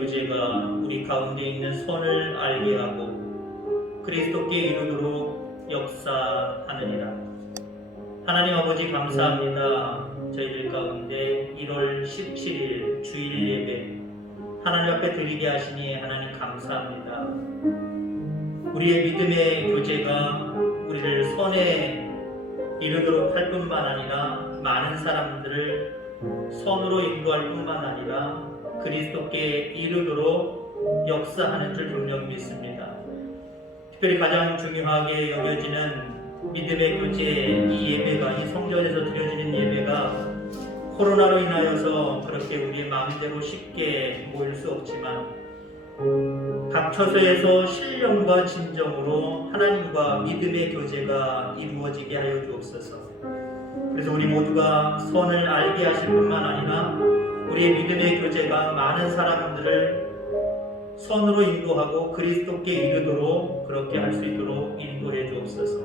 교제가 우리 가운데 있는 선을 알게 하고 그리스도께 이르도록 역사하느니라. 하나님 아버지 감사합니다. 저희들 가운데 1월 17일 주일 예배 하나님 앞에 드리게 하시니 하나님 감사합니다. 우리의 믿음의 교제가 우리를 선에 이르도록 할 뿐만 아니라 많은 사람들을 선으로 인도할 뿐만 아니라 그리스도께 이르도록 역사하는 줄 분명히 믿습니다. 특별히 가장 중요하게 여겨지는 믿음의 교제 이 예배가, 이 성전에서 드려지는 예배가 코로나로 인하여서 그렇게 우리의 마음대로 쉽게 모일 수 없지만 각 처소에서 신령과 진정으로 하나님과 믿음의 교제가 이루어지게 하여 주옵소서. 그래서 우리 모두가 선을 알게 하실 뿐만 아니라 우리의 믿음의 교제가 많은 사람들을 선으로 인도하고 그리스도께 이르도록 그렇게 할 수 있도록 인도해 주옵소서.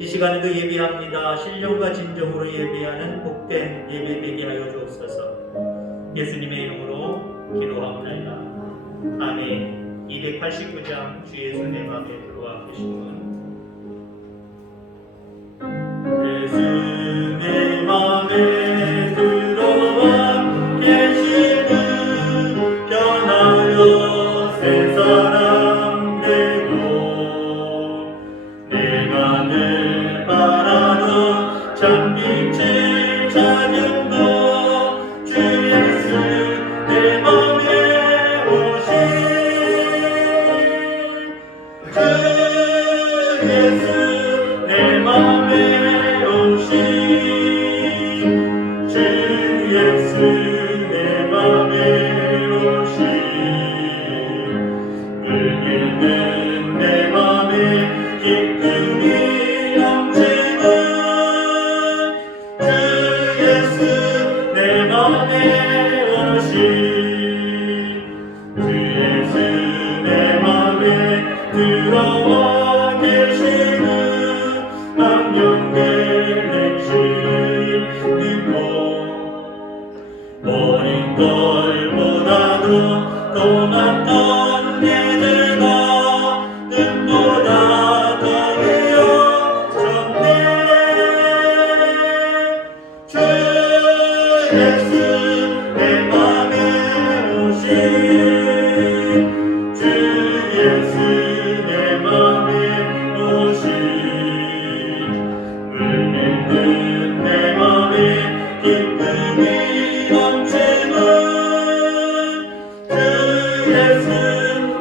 이 시간에도 예배합니다. 신령과 진정으로 예배하는 복된 예배 되게 하여 주옵소서. 예수님의 이름으로 기도하옵나이다. 아멘. 289장 주 예수 내 맘에 들어와 계시는 예수 내 맘에 들어와 계시는 변하여 새 사람 되고 내가 늘 바라던 참빛을 찾은 것 주 예수 내 맘에 오신 주 예수 내 맘에 오신 주 예수 내 맘에 오신 물길든 내 맘에 기쁨이 넘치는 주 예수 내 맘에 오신 주 예수 내 맘에 들어와 계시는 망령된 주님 어린 걸보다도 더 많던 예들과 눈보다 더 위험졌네 주 예수 내 맘에 오신 주 예수 내 맘에 오신 물밀든 내 맘에 기쁨이 넘치는 주 예수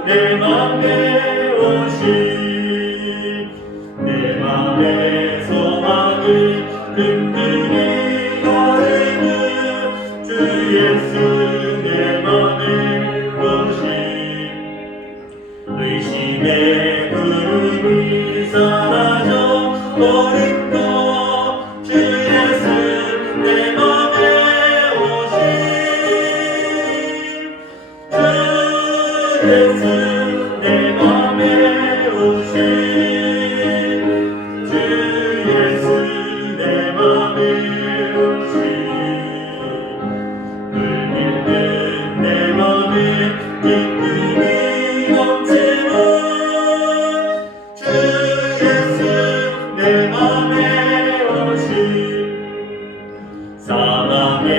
내 맘에 오신 내 맘의 소망을 든든히 거리는 주 예수 내 맘에 오신 의심의 구름이 사라져 버린 것 주 예수 내 맘에 오신 주 예수 내 맘에 오신 주 예수 내 맘에 오신 물밀든 내 맘에 기쁨이 넘치는 주 예수 내 맘에 오신 사랑의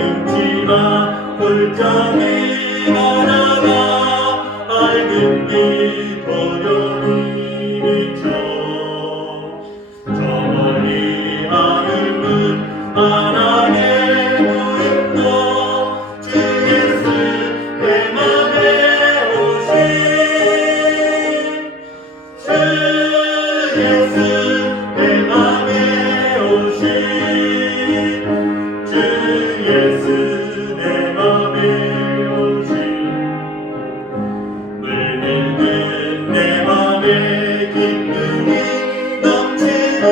음치마 골짜기 걸어가 밝은 빛 보혈이 비쳐 저 멀리 하늘은 하나의 무인도 주 예수 내 맘에 오신 주 예수 내 맘에 오신 주 예수 내 맘에 오신 물밀든 내 맘에 기쁨이 넘치는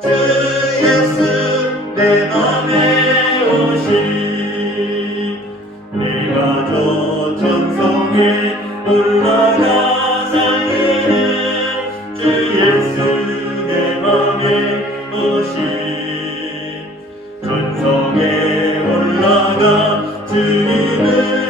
주 예수 내 맘에 오신 내가 저 천성에 올라가 살리는 주 예수 내 맘에 오신 전성에 올라가 주님을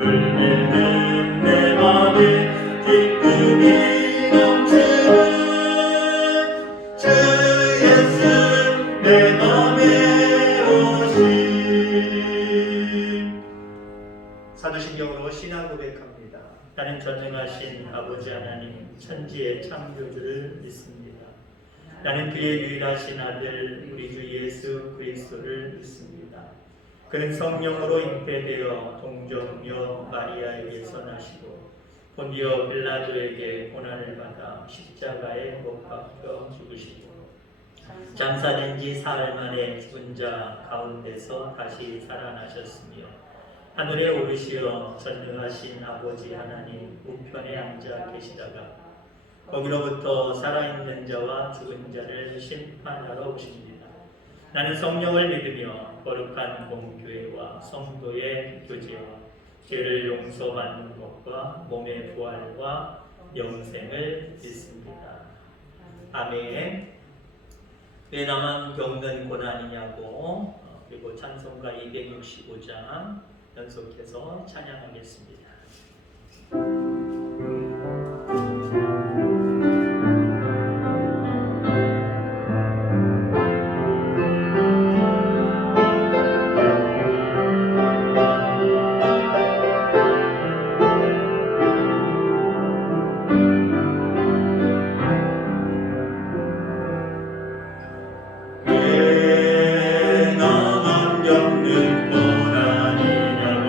울리는 내 맘에 기쁨이 넘치는 주 예수 내 맘에 오신. 사도신경으로 신앙 고백합니다. 나는 전능하신 아버지 하나님 천지의 창조주를 믿습니다. 나는 그의 유일하신 아들 우리 주 예수 그리스도를 믿습니다. 그는 성령으로 잉태되어 동정녀 마리아에게서 나시고 본디오 빌라도에게 고난을 받아 십자가에 못 박혀 죽으시고 장사된 지 사흘 만에 죽은 자 가운데서 다시 살아나셨으며 하늘에 오르시어 전능하신 아버지 하나님 우편에 앉아 계시다가 거기로부터 살아있는 자와 죽은 자를 심판하러 오십니다. 나는 성령을 믿으며 거룩한 공교회와 성도의 교제와 죄를 용서받는 것과 몸의 부활과 영생을 믿습니다. 아멘. 왜 나만 겪는 고난이냐고. 그리고 찬송가 265장 연속해서 찬양하겠습니다. 왜 나만 겪는 고난이냐고.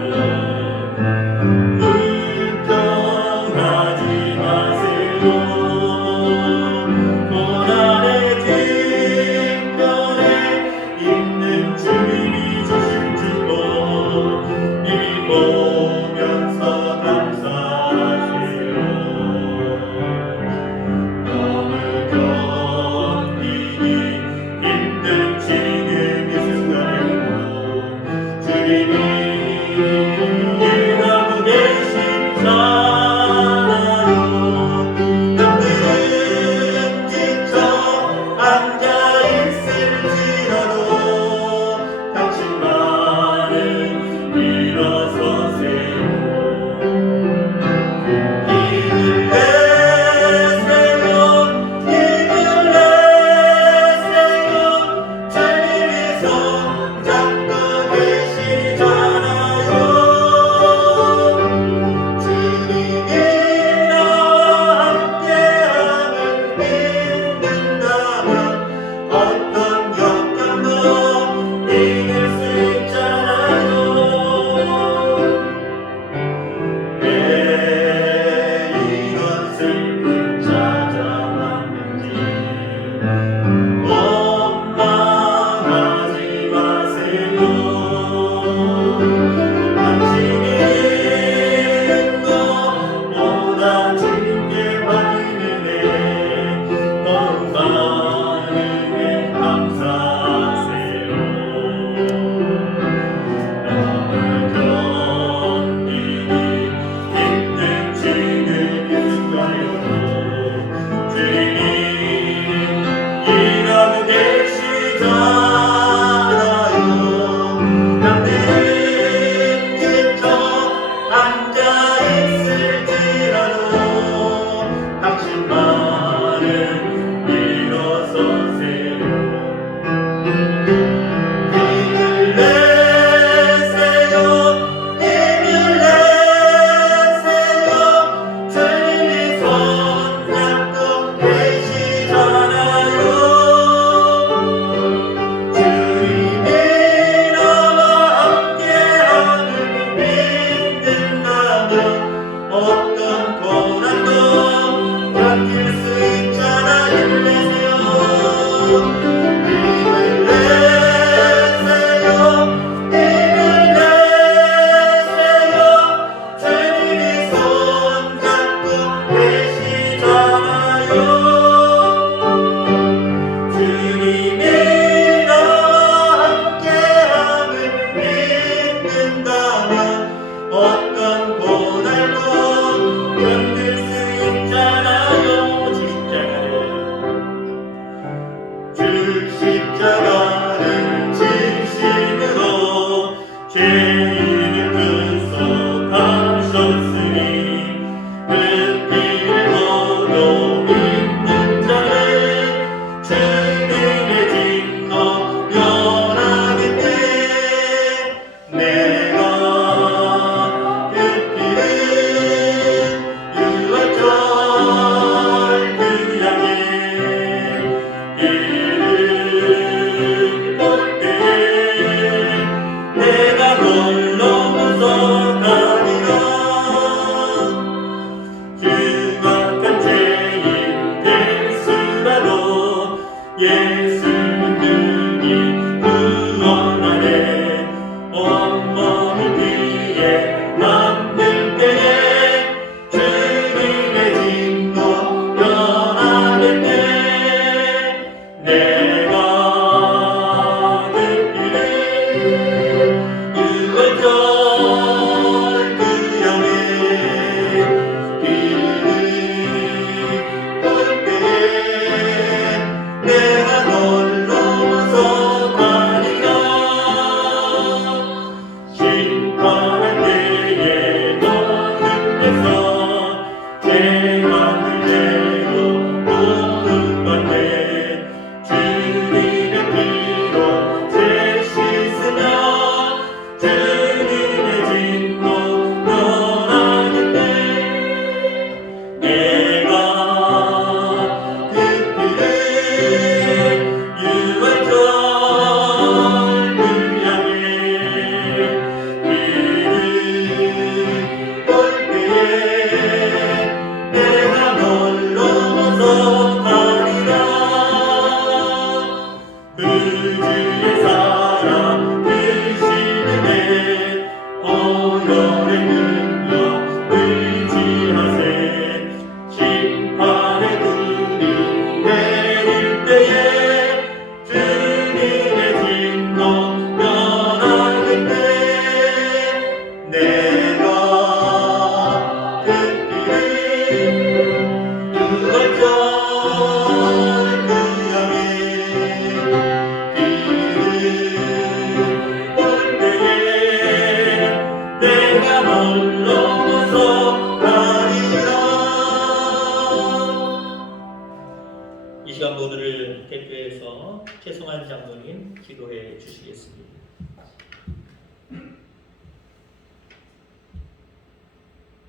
장로님 기도해 주시겠습니다.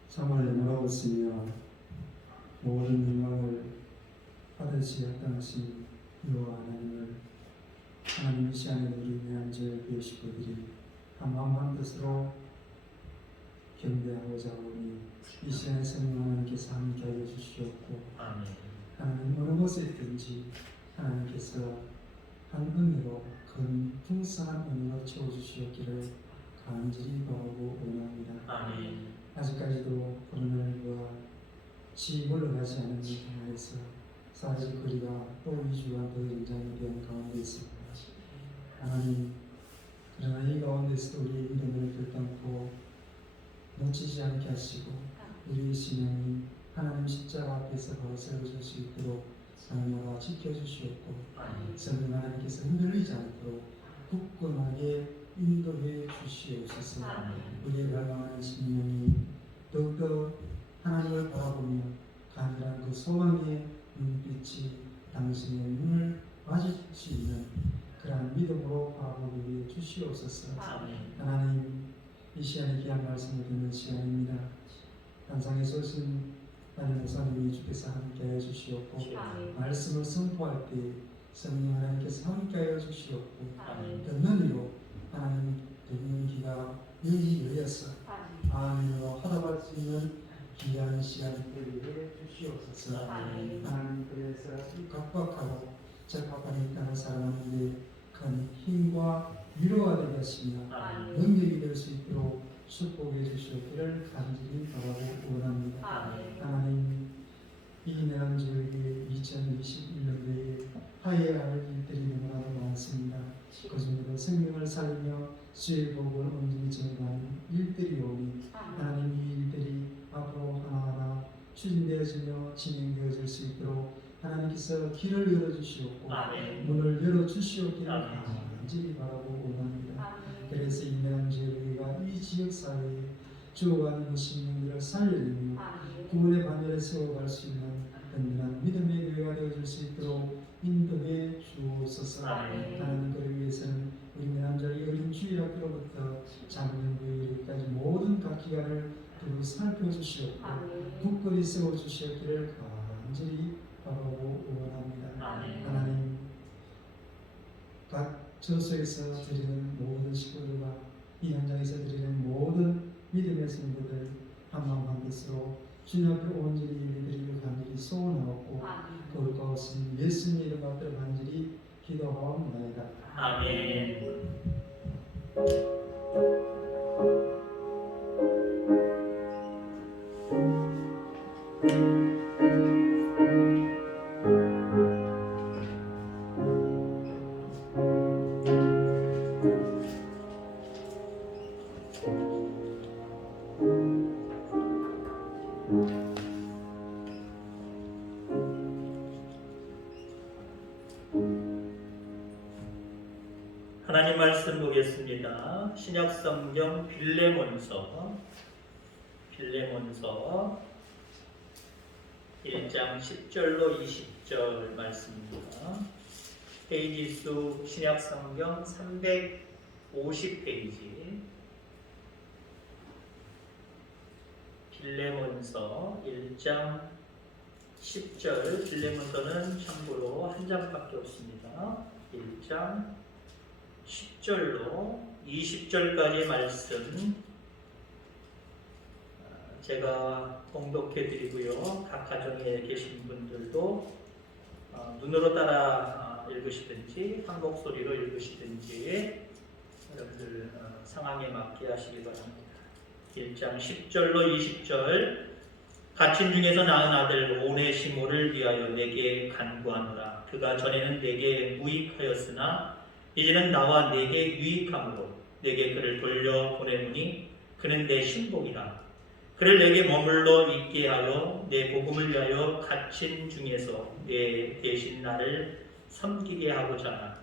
참으로 영광스며 모든 영광을 받으시 합당하신 여호와 하나님을 하나님 이 시간에 우리 내한절 교식구들이 한 마음 한 뜻으로 경배하고자 하오니 이 시간에 성령 하나님께서 함께하여 주시옵고 아멘. 하나님 어느 곳에 있든지 하나님께서 한 은혜로 큰 풍성한 은혜로 채워주시옵기를 간절히 바라고 원합니다. 아멘. 아직까지도 코로나19가 지 물러가지 않은 이 상황에서 사회적 거리가 또 2주간 더 연장이 된 가운데 있습니다. 하나님, 그러나 이 가운데서도 우리의 믿음을 결단코 놓치지 않게 하시고 우리의 신앙이 하나님 십자가 앞에서 바로 세워질 수 있도록 하나님과 지켜주시옵고 성령 하나님께서 흔들리지 않도록 굳건하게 인도해 주시옵소서. 우리의 갈망하는 심령이 더욱더 하나님을 바라보며 간절한 그 소망의 눈빛이 당신의 눈을 맞을 수 있는 그러한 믿음으로 바라보게 해 주시옵소서. 하나님, 이 시간에 귀한 말씀을 듣는 시간입니다. 단상에서 오신 하나님 목사님이 주께서 함께하여 주시옵고 말씀을 선포할 때 성령 하나님께서 함께하여 주시옵고 듣는 이로 하나님 듣는 귀가 눈이 열려서 아멘으로 하답할 수 있는 귀한 시간이 되게 해 주시옵소서. 하나님, 그래서 각박하고 적합한 이 땅을 살아가는데 큰 힘과 위로가 되게 하시며 능력이 될 수 있도록 축복해 주시옵기를 간절히 바라고 원합니다. 하나님, 이 내란지역에 2021년도에 하여야 할 일들이 너무나도 많습니다. 그 중에도 생명을 살리며 주의 복을 온전히 전하는 일들이 오니 하나님, 이 일들이 앞으로 하나하나 추진되어지며 진행되어질 수 있도록 하나님께서 길을 열어주시옵고 문을 열어주시옵기를 간절히 바라고 원합니다. 그래서 이 내란지역가 이 지역사회에 주어가는 신령들을 살려내며 구원의 반열에 세워갈 수 있는 든든한 믿음의 교회가 되어줄 수 있도록 인도해 주옵소서. 하나님, 그를 위해서는 우리 내남자의 어린 주일학교로부터 작년부에 이르기까지 모든 각 기관을 두루 살펴주시옵고 굳건히 세워주시옵기를 간절히 바라고 원합니다. 하나님, 각 저소에서 드리는 모든 식구들과 이 현장에서 드리는 모든 믿음의 성도들 한 마음 한 뜻으로 주님 앞에 온전히 예배드리기를 간절히 소원하옵고 거룩하신 예수님 이름 앞에 간절히 기도하옵나이다. 아멘. 하나님 말씀 보겠습니다. 신약성경 빌레몬서 1장 10절로 20절 말씀입니다. 페이지수 신약성경 350페이지 빌레몬서 1장 10절. 빌레몬서는 참고로 한 장밖에 없습니다. 1장 10절로 20절까지의 말씀 제가 봉독해 드리고요. 각 가정에 계신 분들도 눈으로 따라 읽으시든지 한 목소리로 읽으시든지 여러분들 상황에 맞게 하시기 바랍니다. 1장 10절로 20절. 갇힌 중에서 낳은 아들 오네시모를 위하여 내게 간구하노라. 그가 전에는 내게 무익하였으나 이제는 나와 내게 유익함으로 내게 그를 돌려 보내노니 그는 내 신복이라. 그를 내게 머물러 있게 하여 내 복음을 위하여 갇힌 중에서 내 대신 나를 섬기게 하고자 하나.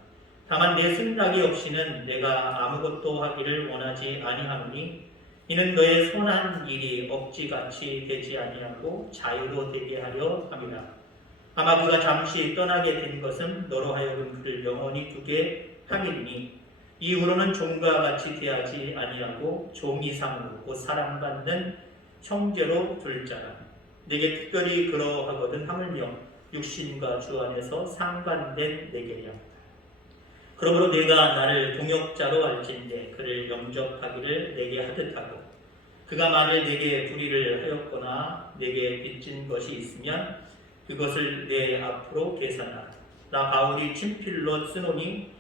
다만 내 승낙이 없이는 내가 아무것도 하기를 원하지 아니하노니 이는 너의 선한 일이 억지같이 되지 아니하고 자유로 되게 하려 함이라. 아마 그가 잠시 떠나게 된 것은 너로 하여금 그를 영원히 두게 하겠니. 이후로는 종과 같이 대하지 아니하고 종 이상으로 곧 사랑받는 형제로 둘 자라. 내게 특별히 그러하거든 하물며 육신과 주 안에서 상관된 내게야. 그러므로 내가 나를 동역자로 알진대 그를 영접하기를 내게 하듯 하고 그가 만일 내게 불의를 하였거나 내게 빚진 것이 있으면 그것을 내 앞으로 계산하라. 나 바울이 친필로 쓰노니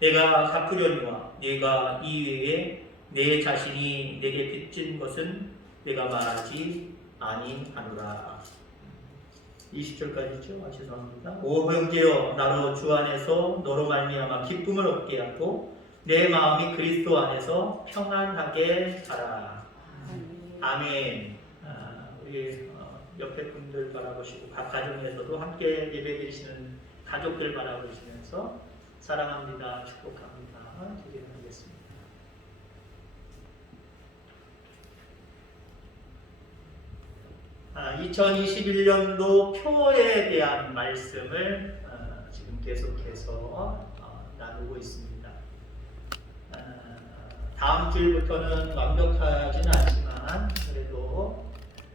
내가 갚으려니와 내가 이외에 내 자신이 내게 빚진 것은 내가 말하지 아니하노라. 20절까지죠. 죄송합니다. 오 형제여 나로 주 안에서 너로 말미암아 기쁨을 얻게 하고 내 마음이 그리스도 안에서 평안하게 하라. 아멘. 우리 옆에 분들 바라보시고 각 가정에서도 함께 예배드리시는 가족들 바라보시면서 사랑합니다, 축복합니다 드리겠습니다. 아, 2021년도 표에 대한 말씀을 지금 계속해서 나누고 있습니다. 다음 주일부터는 완벽하지는 않지만 그래도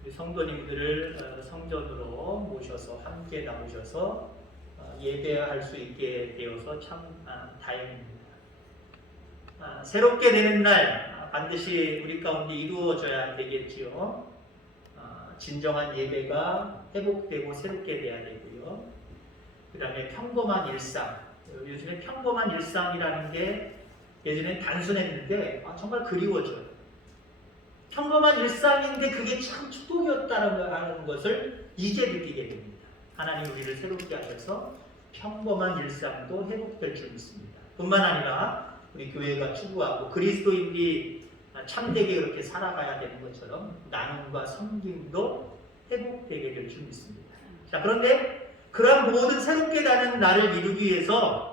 우리 성도님들을 성전으로 모셔서 함께 나오셔서 예배할 수 있게 되어서 참 다행입니다. 새롭게 되는 날 반드시 우리 가운데 이루어져야 되겠지요. 진정한 예배가 회복되고 새롭게 돼야 되고요. 그 다음에 평범한 일상. 요즘에 평범한 일상이라는 게 예전엔 단순했는데 정말 그리워져요. 평범한 일상인데 그게 참 축복이었다는 것을 이제 느끼게 됩니다. 하나님 우리를 새롭게 하셔서 평범한 일상도 회복될 줄 믿습니다. 뿐만 아니라 우리 교회가 추구하고 그리스도인들이 참되게 그렇게 살아가야 되는 것처럼 나눔과 섬김도 회복되게 될 줄 믿습니다. 자, 그런데 그러한 모든 새롭게 되는 날을 이루기 위해서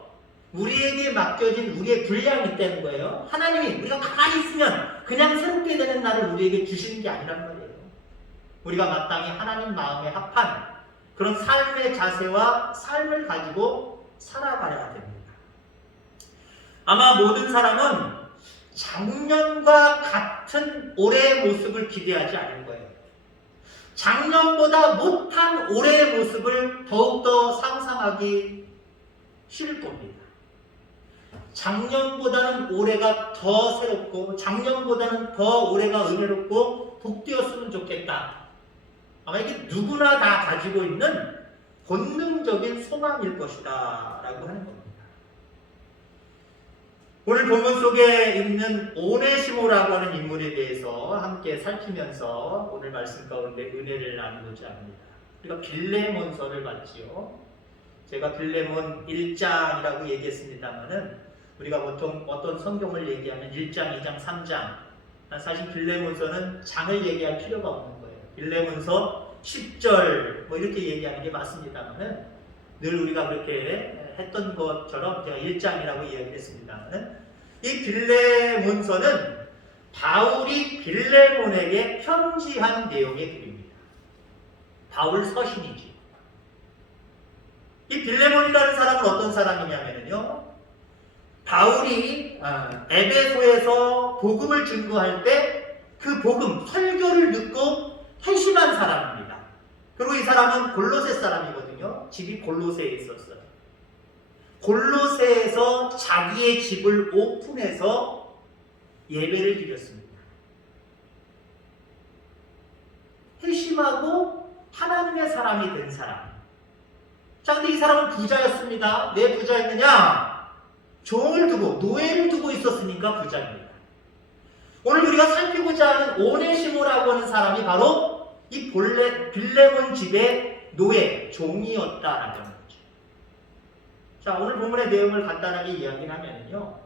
우리에게 맡겨진 우리의 분량이 있다는 거예요. 하나님이 우리가 가만히 있으면 그냥 새롭게 되는 날을 우리에게 주시는 게 아니란 말이에요. 우리가 마땅히 하나님 마음에 합한 그런 삶의 자세와 삶을 가지고 살아가야 됩니다. 아마 모든 사람은 작년과 같은 올해의 모습을 기대하지 않을 거예요. 작년보다 못한 올해의 모습을 더욱더 상상하기 싫을 겁니다. 작년보다는 올해가 더 새롭고 작년보다는 더 올해가 은혜롭고 복되었으면 좋겠다. 아마 이게 누구나 다 가지고 있는 본능적인 소망일 것이다 라고 하는 겁니다. 오늘 본문 속에 있는 오네시모라고 하는 인물에 대해서 함께 살피면서 오늘 말씀 가운데 은혜를 나누고자 합니다. 우리가 빌레몬서를 봤지요. 제가 빌레몬 1장이라고 얘기했습니다만은 우리가 보통 어떤 성경을 얘기하면 1장, 2장, 3장 사실 빌레몬서는 장을 얘기할 필요가 없는 거예요. 빌레몬서 10절 이렇게 얘기하는 게 맞습니다만은 늘 우리가 그렇게 했던 것처럼 제가 1장이라고 이야기했습니다만은 이 빌레몬서는 바울이 빌레몬에게 편지한 내용의 글입니다. 바울 서신이지. 이 빌레몬이라는 사람은 어떤 사람이냐면요. 바울이 에베소에서 복음을 증거할 때 그 복음, 설교를 듣고 회심한 사람입니다. 그리고 이 사람은 골로새 사람이거든요. 집이 골로새에 있었어요. 골로새에서 자기의 집을 오픈해서 예배를 드렸습니다. 회심하고 하나님의 사람이 된 사람. 자, 근데 이 사람은 부자였습니다. 왜 부자였느냐? 종을 두고, 노예를 두고 있었으니까 부자입니다. 오늘 우리가 살피고자 하는 오네시모라고 하는 사람이 바로 이 빌레몬 집의 노예, 종이었다라는 거죠. 자, 오늘 본문의 내용을 간단하게 이야기를 하면요.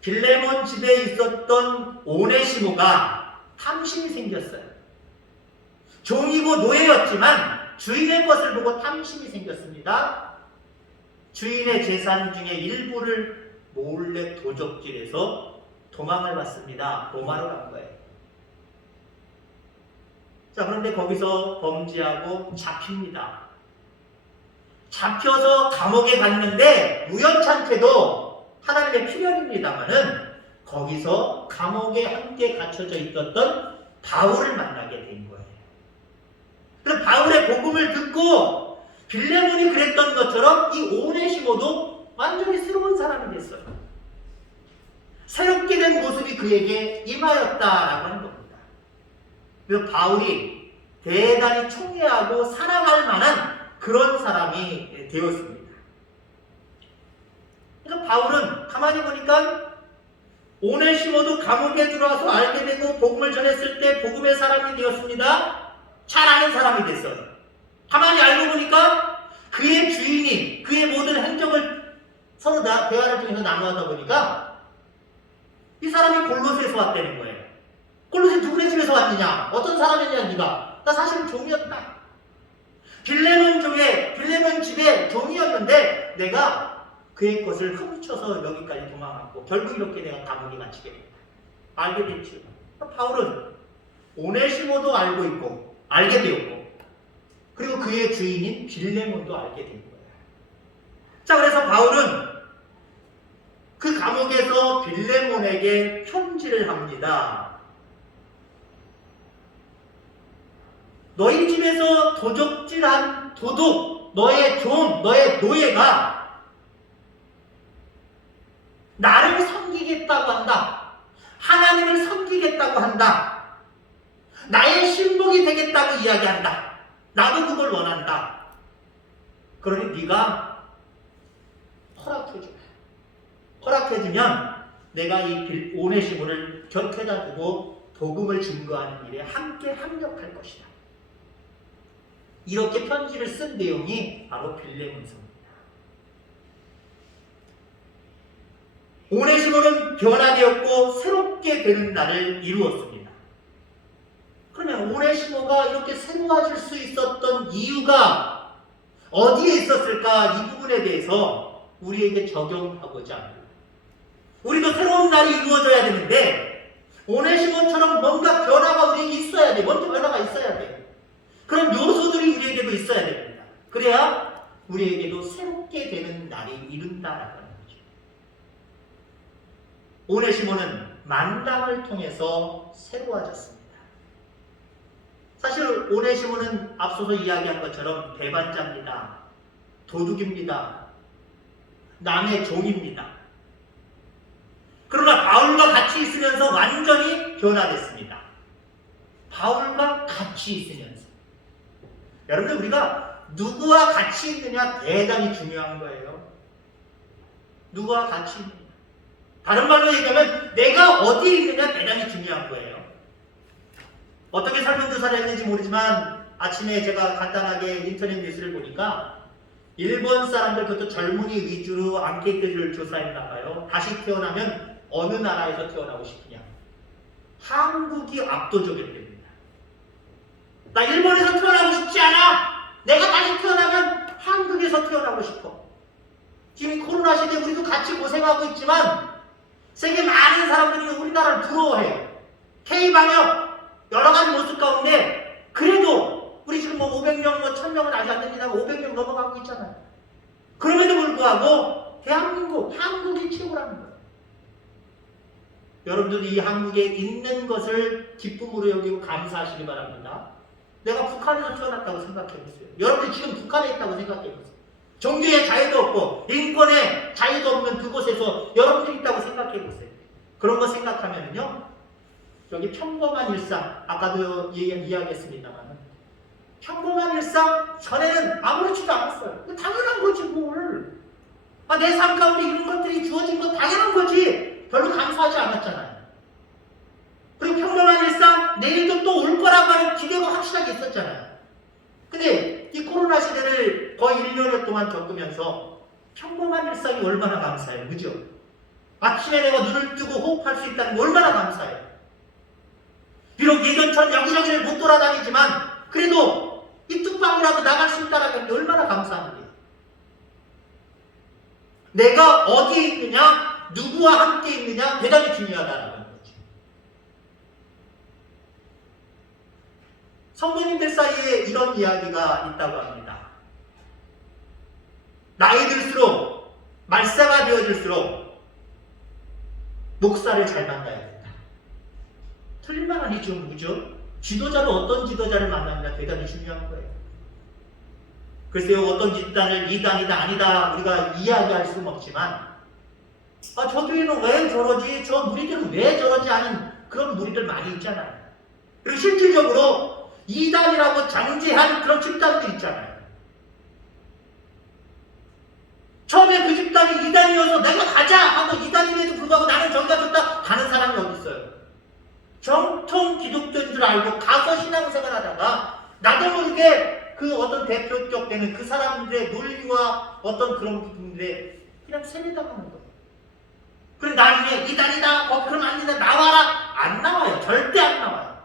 빌레몬 집에 있었던 오네시모가 탐심이 생겼어요. 종이고 노예였지만 주인의 것을 보고 탐심이 생겼습니다. 주인의 재산 중에 일부를 몰래 도적질해서 도망을 갔습니다. 로마로 간 거예요. 자, 그런데 거기서 범죄하고 잡힙니다. 잡혀서 감옥에 갔는데 우연찮게도 하나님의 필연입니다만은 거기서 감옥에 함께 갇혀져 있었던 바울을 만나게 된 거예요. 그럼 바울의 복음을 듣고 빌레몬이 그랬던 것처럼 이 오네시모도 완전히 새로운 사람이 됐어요. 새롭게 된 모습이 그에게 임하였다라고 하는 겁니다. 그래서 바울이 대단히 총애하고 사랑할 만한 그런 사람이 되었습니다. 그래서 바울은 가만히 보니까 오네시모도 감옥에 들어와서 알게 되고 복음을 전했을 때 복음의 사람이 되었습니다. 잘 아는 사람이 됐어요. 가만히 알고 보니까 그의 주인이 그의 모든 행적을 서로 대화를 통해서 나누다 보니까 이 사람이 골로새에서 왔다는 거예요. 골로새 누구네 집에서 왔느냐? 어떤 사람이냐 네가? 나 사실은 종이었다. 빌레몬 집에 종이었는데 내가 그의 것을 훔쳐서 여기까지 도망갔고 결국 이렇게 내가 감옥에 갇히게 됐다. 알게 됐죠. 바울은 오네시모도 알고 있고 알게 되었고 그리고 그의 주인인 빌레몬도 알게 된 거예요. 자, 그래서 바울은 그 감옥에서 빌레몬에게 편지를 합니다. 너희 집에서 도적질한 도둑, 너의 종, 너의 노예가 나를 섬기겠다고 한다. 하나님을 섬기겠다고 한다. 나의 신복이 되겠다고 이야기한다. 나도 그걸 원한다. 그러니 네가 허락해주면 내가 이 오네시모를 곁에다 두고 복음을 증거하는 일에 함께 합력할 것이다. 이렇게 편지를 쓴 내용이 바로 빌레몬서입니다. 오네시모는 변화되었고 새롭게 되는 날을 이루었습니다. 그러면 오네시모가 이렇게 새로워질 수 있었던 이유가 어디에 있었을까? 이 부분에 대해서 우리에게 적용하고자 합니다. 우리도 새로운 날이 이루어져야 되는데 오네시모처럼 뭔가 변화가 우리에게 있어야 돼. 먼저 변화가 있어야 돼. 그런 요소들이 우리에게도 있어야 됩니다. 그래야 우리에게도 새롭게 되는 날이 이룬다라고 하는 거죠. 오네시모는 만남을 통해서 새로워졌습니다. 사실 오네시모는 앞서서 이야기한 것처럼 배반자입니다. 도둑입니다. 남의 종입니다. 그러나 바울과 같이 있으면서 완전히 변화됐습니다. 바울과 같이 있으면서. 여러분들, 우리가 누구와 같이 있느냐 대단히 중요한 거예요. 누구와 같이 있느냐. 다른 말로 얘기하면 내가 어디에 있느냐 대단히 중요한 거예요. 어떻게 설문조사를 했는지 모르지만 아침에 제가 간단하게 인터넷 뉴스를 보니까 일본 사람들, 그것도 젊은이 위주로 앙케이트를 조사했나 봐요. 다시 태어나면 어느 나라에서 태어나고 싶으냐. 한국이 압도적이었답니다. 나 일본에서 태어나고 싶지 않아. 내가 다시 태어나면 한국에서 태어나고 싶어. 지금 코로나 시대에 우리도 같이 고생하고 있지만 세계 많은 사람들이 우리나라를 부러워해요. K방역 여러 가지 모습 가운데 그래도 우리 지금 500명, 1000명은 아직 안 됩니다. 500명 넘어가고 있잖아요. 그럼에도 불구하고 대한민국, 한국이 최고라는 거예요. 여러분들이 이 한국에 있는 것을 기쁨으로 여기고 감사하시기 바랍니다. 내가 북한에서 태어났다고 생각해보세요. 여러분이 지금 북한에 있다고 생각해보세요. 종교의 자유도 없고 인권의 자유도 없는 그곳에서 여러분들이 있다고 생각해보세요. 그런 거 생각하면요, 여기 평범한 일상, 아까도 이야기했습니다만 평범한 일상 전에는 아무렇지도 않았어요. 당연한 거지 뭘. 내 삶 가운데 이런 것들이 주어진 건 당연한 거지. 별로 감사하지 않았잖아요. 그리고 평범한 일상, 내일도 또 올 거라고 하는 기대가 확실하게 있었잖아요. 근데 이 코로나 시대를 거의 1년여 동안 겪으면서 평범한 일상이 얼마나 감사해요. 그죠? 아침에 내가 눈을 뜨고 호흡할 수 있다는 게 얼마나 감사해요. 비록 예전처럼 여기저기를 못 돌아다니지만 그래도 이 뚝방이라도 나갈 수 있다는 게 얼마나 감사합니다. 내가 어디에 있느냐, 누구와 함께 있느냐 대단히 중요하다는 거죠. 성도님들 사이에 이런 이야기가 있다고 합니다. 나이 들수록 말세가 되어질수록 목사를 잘 만나야 된다. 틀린 말 아니죠. 그죠? 지도자는 어떤 지도자를 만나느냐 대단히 중요한 거예요. 글쎄요, 어떤 집단을 이단이다 아니다 우리가 이야기할 수는 없지만 저 교회는 왜 저러지? 저 무리들은 왜 저러지? 하는 그런 무리들 많이 있잖아요. 그리고 실질적으로 이단이라고 장제한 그런 집단들 있잖아요. 처음에 그 집단이 이단이어서 내가 가자 하고 이단임에도 불구하고 나는 저기가 좋다 가는 사람이 어디 있어요? 정통 기독교인 줄 알고 가서 신앙생활 하다가 나도 모르게 그 어떤 대표적 되는 그 사람들의 논리와 어떤 그런 부분들에 그냥 세뇌당하는 거예요. 그래 나중에 이단이다 그럼 안 된다 나와라 안 나와요. 절대 안 나와요.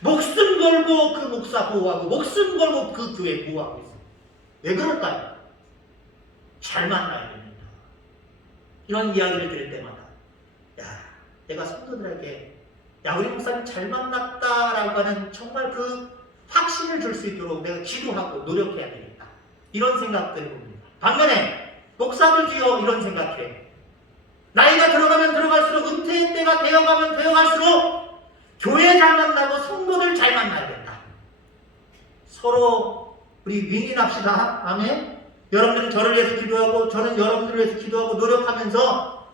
목숨 걸고 그 목사 보호하고 목숨 걸고 그 교회 보호하고 있어요. 왜 그럴까요? 잘 만나야 됩니다. 이런 이야기를 들을 때마다 내가 성도들에게 우리 목사님 잘 만났다라고 하는 정말 그 확신을 줄 수 있도록 내가 기도하고 노력해야 되겠다. 이런 생각들을 봅니다. 반면에 목사들도요 이런 생각해. 나이가 들어가면 들어갈수록 은퇴의 때가 되어가면 되어갈수록 교회 잘 만나고 성도들 잘 만나야 된다. 서로 우리 윈윈합시다. 아멘. 여러분들은 저를 위해서 기도하고 저는 여러분들을 위해서 기도하고 노력하면서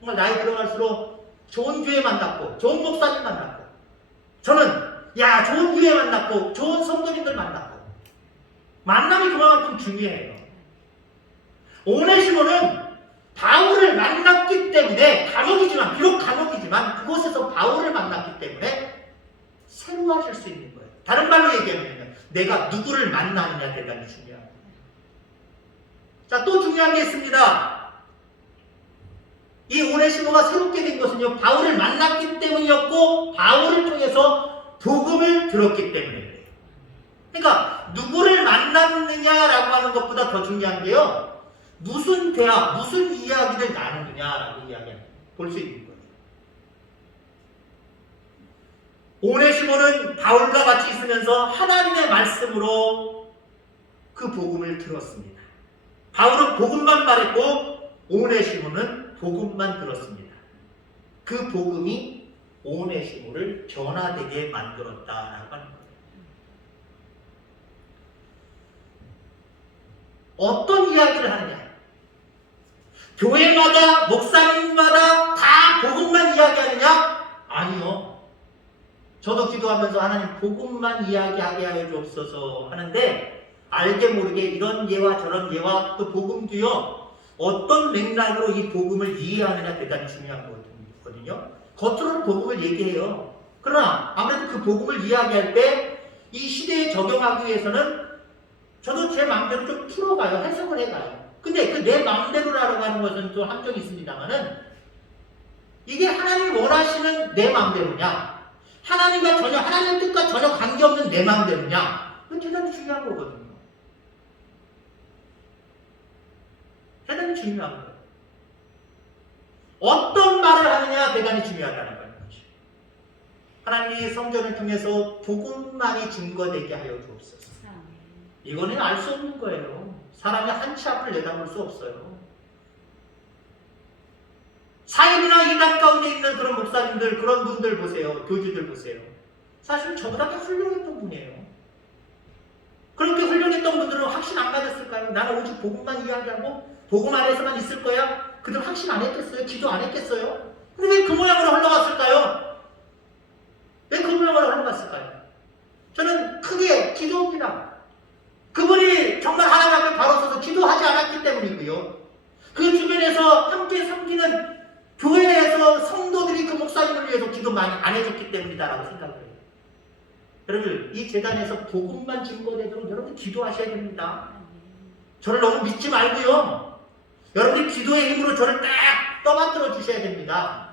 정말 나이 들어갈수록 좋은 교회 만났고 좋은 목사님 만났고 저는 좋은 교회 만났고 좋은 성도님들 만났고 만남이 그만큼 중요해요. 오네시모는 바울을 만났기 때문에 비록 감옥이지만 그곳에서 바울을 만났기 때문에 새로워질 수 있는 거예요. 다른 말로 얘기하면 내가 누구를 만나느냐 대단히 중요합니다. 자, 또 중요한 게 있습니다. 이 오네시모가 새롭게 된 것은요 바울을 만났기 때문이었고 바울을 통해서 복음을 들었기 때문이에요. 그러니까 누구를 만났느냐라고 하는 것보다 더 중요한 게요 무슨 대화, 무슨 이야기를 나누느냐라고 볼 수 있는 거예요. 오네시모는 바울과 같이 있으면서 하나님의 말씀으로 그 복음을 들었습니다. 바울은 복음만 말했고 오네시모는 복음만 들었습니다. 그 복음이 오네시모를 변화되게 만들었다라고 하는 거예요. 어떤 이야기를 하느냐? 교회마다 목사님마다 다 복음만 이야기하느냐? 아니요. 저도 기도하면서 하나님 복음만 이야기하게 하여 주옵소서 하는데 알게 모르게 이런 예와 저런 예와 또 복음도요 어떤 맥락으로 이 복음을 이해하느냐 대단히 중요한 거거든요. 겉으로는 복음을 얘기해요. 그러나 아무래도 그 복음을 이야기할 때 이 시대에 적용하기 위해서는 저도 제 마음대로 좀 풀어가요. 해석을 해가요. 근데 그 내 마음대로라고 하는 것은 또 함정이 있습니다만은 이게 하나님이 원하시는 내 마음대로냐 하나님과 전혀 하나님의 뜻과 전혀 관계없는 내 마음대로냐 그건 대단히 중요한 거거든요. 대단히 중요한 거예요. 어떤 말을 하느냐 대단히 중요하다는 거죠. 하나님이 성전을 통해서 복음만이 증거되게 하여 주옵소서. 이거는 알 수 없는 거예요. 사람이 한 치 앞을 내다볼 수 없어요. 사입이나 이단 가운데 있는 그런 목사님들, 그런 분들 보세요. 교주들 보세요. 사실 저보다 더 훌륭했던 분이에요. 그렇게 훌륭했던 분들은 확신 안 가졌을까요? 나는 오직 복음만 이야기하고 복음 안에서만 있을 거야? 그들 확신 안 했겠어요? 기도 안 했겠어요? 근데 왜 그 모양으로 흘러갔을까요? 왜 그 모양으로 흘러갔을까요? 저는 크게 기도합니다. 그분이 정말 하나님 앞에 바로 서서 기도하지 않았기 때문이고요. 그 주변에서 함께 섬기는 교회에서 성도들이 그 목사님을 위해서 기도 많이 안 해줬기 때문이다라고 생각을 해요. 여러분 이 재단에서 복음만 증거되도록 여러분 기도하셔야 됩니다. 저를 너무 믿지 말고요. 여러분이 기도의 힘으로 저를 딱 떠받들어 주셔야 됩니다.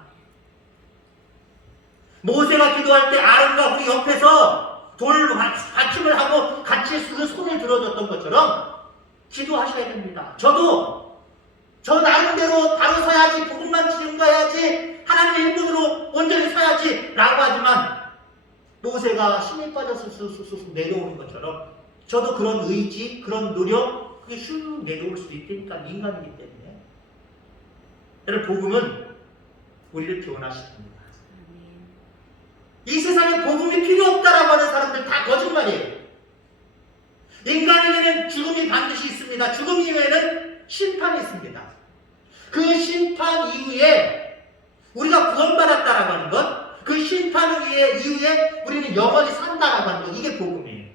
모세가 기도할 때 아론과 우리 옆에서 돌로 받침을 하고 같이 그 손을 들어줬던 것처럼 기도하셔야 됩니다. 저도 저 나름대로 바로 서야지, 복음만 증거해야지, 하나님의 일꾼으로 온전히 서야지 라고 하지만 모세가 힘이 빠져서 쑥쑥 내려오는 것처럼 저도 그런 의지, 그런 노력, 이게 슉 내려올 수도 있다니까, 인간이기 때문에. 여러분, 복음은 우리를 변화시킵니다. 이 세상에 복음이 필요 없다라고 하는 사람들 다 거짓말이에요. 인간에게는 죽음이 반드시 있습니다. 죽음 이후에는 심판이 있습니다. 그 심판 이후에 우리가 구원받았다라고 하는 것, 그 심판 이후에 우리는 영원히 산다라고 하는 것, 이게 복음이에요.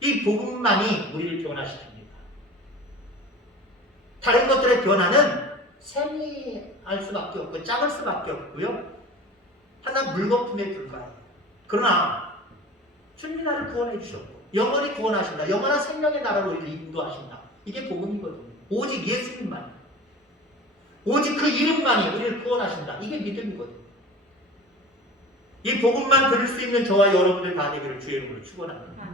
이 복음만이 우리를 변화시킵니다. 다른 것들의 변화는 세미할 수밖에 없고 작을 수밖에 없고요. 하나 물거품에 불과해요. 그러나 주님이 나를 구원해 주셨고 영원히 구원하신다. 영원한 생명의 나라로 우리를 인도하신다. 이게 복음이거든요. 오직 예수님만, 오직 그 이름만이 우리를 구원하신다. 이게 믿음이거든요. 이 복음만 들을 수 있는 저와 여러분들 다 되기를 주의 이름으로 축원합니다.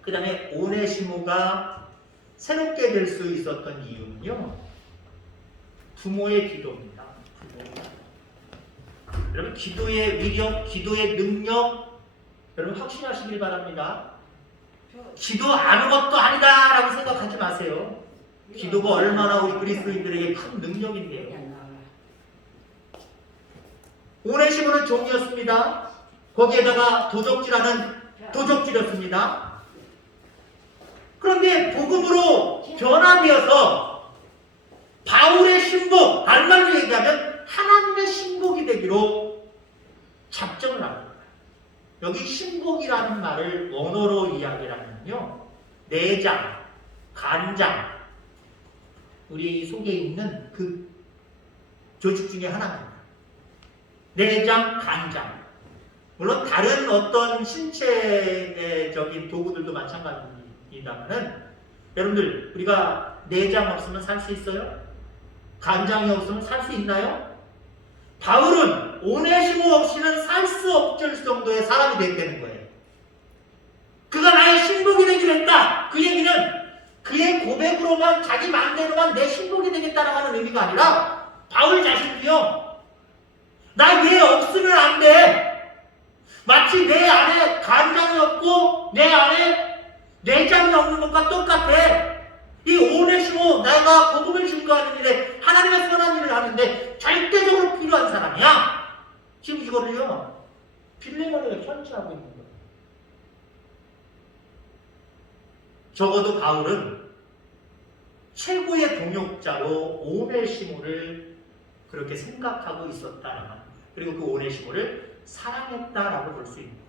그 다음에 오네시모가 새롭게 될 수 있었던 이유는요, 부모의 기도입니다. 여러분, 기도의 위력, 기도의 능력, 여러분 확신하시길 바랍니다. 기도 아무것도 아니다라고 생각하지 마세요. 기도가 얼마나 우리 그리스도인들에게 큰 능력인데요. 오네시모는 종이었습니다. 거기에다가 도적질하는 도적질이었습니다. 그런데 복음으로 변화되어서 바울의 신복, 다른 말로 얘기하면 하나님의 신복이 되기로 작정을 합니다. 여기 신복이라는 말을 원어로 이야기하면요, 내장, 간장, 우리 속에 있는 그 조직 중에 하나입니다. 내장, 간장. 물론 다른 어떤 신체적인 도구들도 마찬가지입니다만은, 여러분들, 우리가 내장 없으면 살 수 있어요? 간장이 없으면 살 수 있나요? 바울은 오네시모 없이는 살 수 없을 정도의 사람이 됐다는 거예요. 그가 나의 신복이 되기로 했다. 그 얘기는 그의 고백으로만, 자기 마음대로만 내 신복이 되겠다라고 하는 의미가 아니라, 바울 자신도요, 나 얘 없으면 안 돼. 마치 내 안에 간장이 없고 내 안에 내장이 없는 것과 똑같아. 이 오네시모, 내가 복음을 증거하는 일에 하나님의 선한 일을 하는데 절대적으로 필요한 사람이야. 지금 이거를요, 빌레몬에게 편지하고 있는 거예요. 적어도 바울은 최고의 동역자로 오네시모를 그렇게 생각하고 있었다는 겁니다. 그리고 그 오네시모를 사랑했다라고 볼 수 있는 겁니다.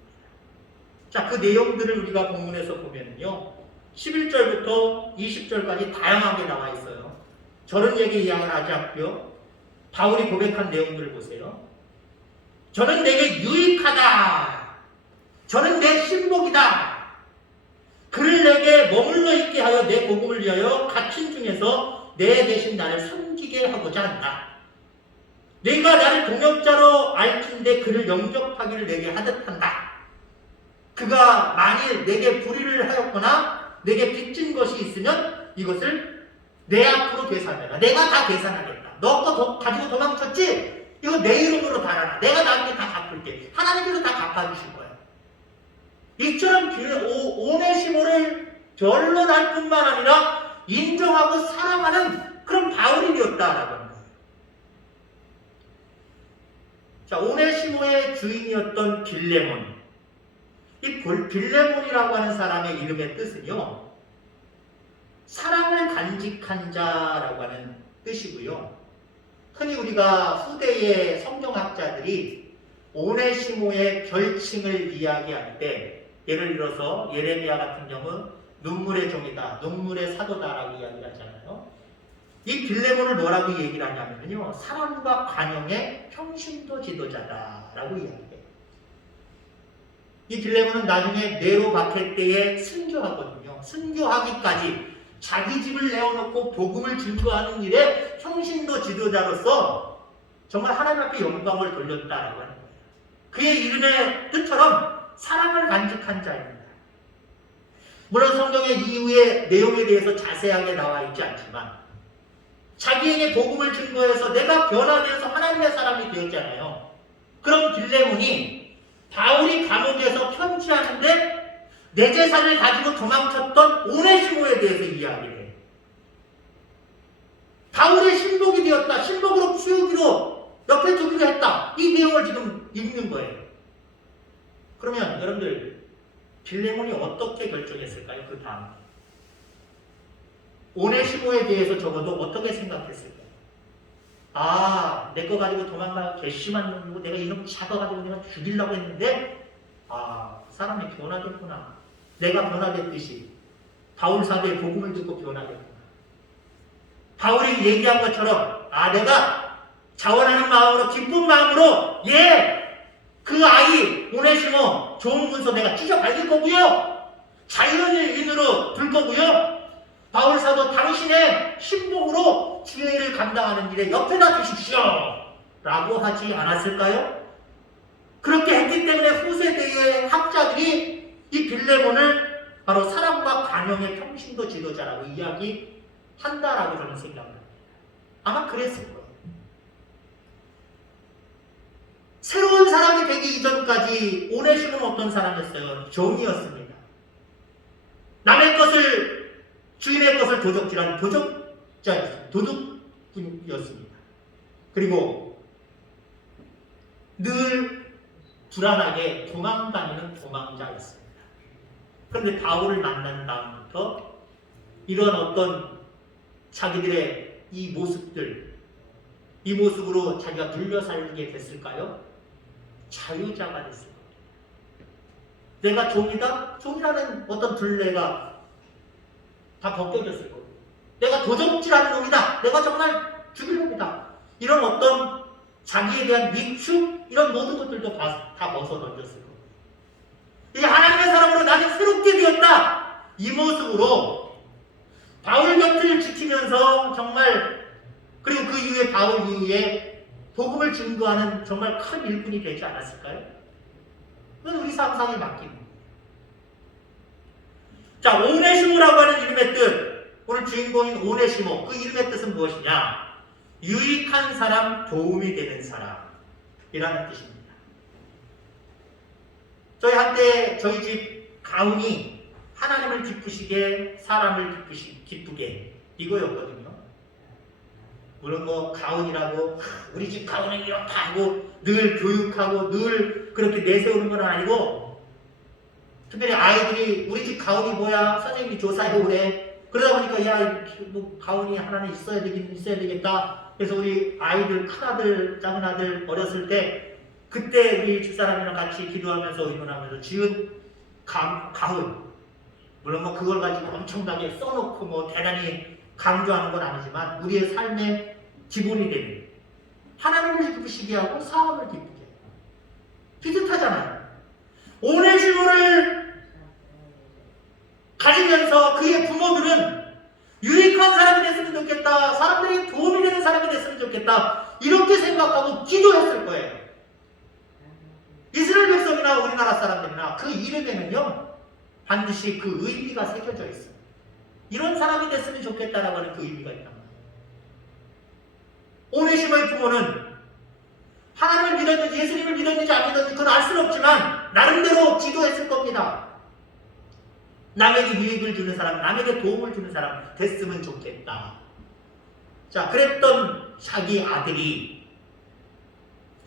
자, 그 내용들을 우리가 본문에서 보면요, 11절부터 20절까지 다양하게 나와 있어요. 저런 얘기 이야기를 하지 않고요, 바울이 고백한 내용들을 보세요. 저는 내게 유익하다. 저는 내 신복이다. 그를 내게 머물러 있게 하여 내 복음을 위하여 갇힌 중에서 내 대신 나를 섬기게 하고자 한다. 내가 나를 동역자로 알픈데 그를 영접하기를 내게 하듯 한다. 그가 만일 내게 불의를 하였거나 내게 빚진 것이 있으면 이것을 내 앞으로 계산해라. 내가 다 계산하겠다. 너 거 가지고 도망쳤지? 이거 내 이름으로 달아라. 내가 나중에 다 갚을게. 하나님께서 다 갚아주실 거야. 이처럼 오네시모를 변론할 뿐만 아니라 인정하고 사랑하는 그런 바울이 되었다라고 합니다. 자, 오네시모의 주인이었던 빌레몬. 이 빌레몬이라고 하는 사람의 이름의 뜻은요, 사랑을 간직한 자라고 하는 뜻이고요. 흔히 우리가 후대의 성경학자들이 오네시모의 별칭을 이야기할 때, 예를 들어서 예레미야 같은 경우 눈물의 종이다, 눈물의 사도다라고 이야기하잖아요. 이 빌레몬을 뭐라고 얘기를 하냐면요, 사랑과 관용의 평신도 지도자다라고 이야기해요. 이 빌레몬은 나중에 네로 박해 때에 순교하거든요. 순교하기까지 자기 집을 내어놓고 복음을 증거하는 일에 평신도 지도자로서 정말 하나님 앞에 영광을 돌렸다라고 하는 거예요. 그의 이름의 뜻처럼 사랑을 간직한 자입니다. 물론 성경의 이후의 내용에 대해서 자세하게 나와 있지 않지만 자기에게 복음을 증거해서 내가 변화되어서 하나님의 사람이 되었잖아요. 그럼 빌레몬이 바울이 감옥에서 편지하는데 내 재산을 가지고 도망쳤던 오네시모에 대해서 이야기해. 바울의 신복이 되었다. 신복으로 키우기로 옆에 두기로 했다. 이 내용을 지금 읽는 거예요. 그러면 여러분들 빌레몬이 어떻게 결정했을까요? 그 다음에 오네시모에 대해서 적어도 어떻게 생각했을까요? 아, 내 거 가지고 도망가 괘씸한 놈이고 내가 이놈 잡아가지고 내가 죽이려고 했는데 아, 사람이 변하겠구나. 내가 변화됐듯이 바울 사도의 복음을 듣고 변화됐구나. 바울이 얘기한 것처럼 아, 내가 자원하는 마음으로 기쁜 마음으로 그 아이 오네시모 좋은 문서 내가 찢어갈길 거고요. 자연인으로 둘 거고요. 바울 사도 당신의 신복으로 주의 일을 감당하는 일에 옆에다 두십시오 라고 하지 않았을까요? 그렇게 했기 때문에 후세대의 학자들이 이 빌레몬을 바로 사랑과 관용의 평신도 지도자라고 이야기한다라고 저는 생각합니다. 아마 그랬을 거예요. 새로운 사람이 되기 이전까지 오네시모는 어떤 사람이었어요? 종이었습니다. 남의 것을, 주인의 것을 도적질하는 도둑분이었습니다. 그리고 늘 불안하게 도망다니는 도망자였습니다. 그런데 바울을 만난 다음부터 이런 어떤 자기들의 이 모습들, 이 모습으로 자기가 눌려 살게 됐을까요? 자유자가 됐을 겁니다. 내가 종이다? 종이라는 어떤 둘레가 다 벗겨졌을 겁니다. 내가 도적질하는 놈이다. 내가 정말 죽일 놈이다. 이런 어떤 자기에 대한 위축, 이런 모든 것들도 다 벗어 던졌을 겁니다. 이제 하나님의 사람으로 나는 새롭게 되었다. 이 모습으로 바울 곁을 지키면서 정말, 그리고 그 이후에 바울 이후에 복음을 증거하는 정말 큰 일꾼이 되지 않았을까요? 그건 우리 상상에 맡깁니다. 자, 오네시모라고 하는 이름의 뜻, 오늘 주인공인 오네시모, 그 이름의 뜻은 무엇이냐? 유익한 사람, 도움이 되는 사람이라는 뜻입니다. 저희 한때 저희 집 가훈이 하나님을 기쁘시게, 사람을 기쁘게 이거였거든요. 물론 뭐 가훈이라고 우리 집 가훈은 이렇다 하고 늘 교육하고 늘 그렇게 내세우는 건 아니고, 특별히 아이들이 우리 집 가훈이 뭐야? 선생님이 조사해 오래. 그러다 보니까 야, 뭐 가훈이 하나는 있어야 되겠다. 그래서 우리 아이들, 큰아들, 작은아들 어렸을 때 그때 우리 집사람이랑 같이 기도하면서 의논하면서 지은 가훈, 물론 뭐 그걸 가지고 엄청나게 써놓고 뭐 대단히 강조하는 건 아니지만 우리의 삶의 기본이 되는 하나님을 기쁘시게 하고 사람을 기쁘게 하고 비슷하잖아요. 오네시모를 가지면서 그의 부모들은 유익한 사람이 됐으면 좋겠다, 사람들이 도움이 되는 사람이 됐으면 좋겠다, 이렇게 생각하고 기도했을 거예요. 이스라엘 백성이나 우리나라 사람들이나 그 이름에는요 반드시 그 의미가 새겨져 있어요. 이런 사람이 됐으면 좋겠다라고 하는 그 의미가 있단 말이에요. 오네시모의 부모는 하나님을 믿었는지 예수님을 믿었는지 안 믿었는지 그건 알 수는 없지만 나름대로 기도했을 겁니다. 남에게 유익을 주는 사람, 남에게 도움을 주는 사람 됐으면 좋겠다. 자, 그랬던 자기 아들이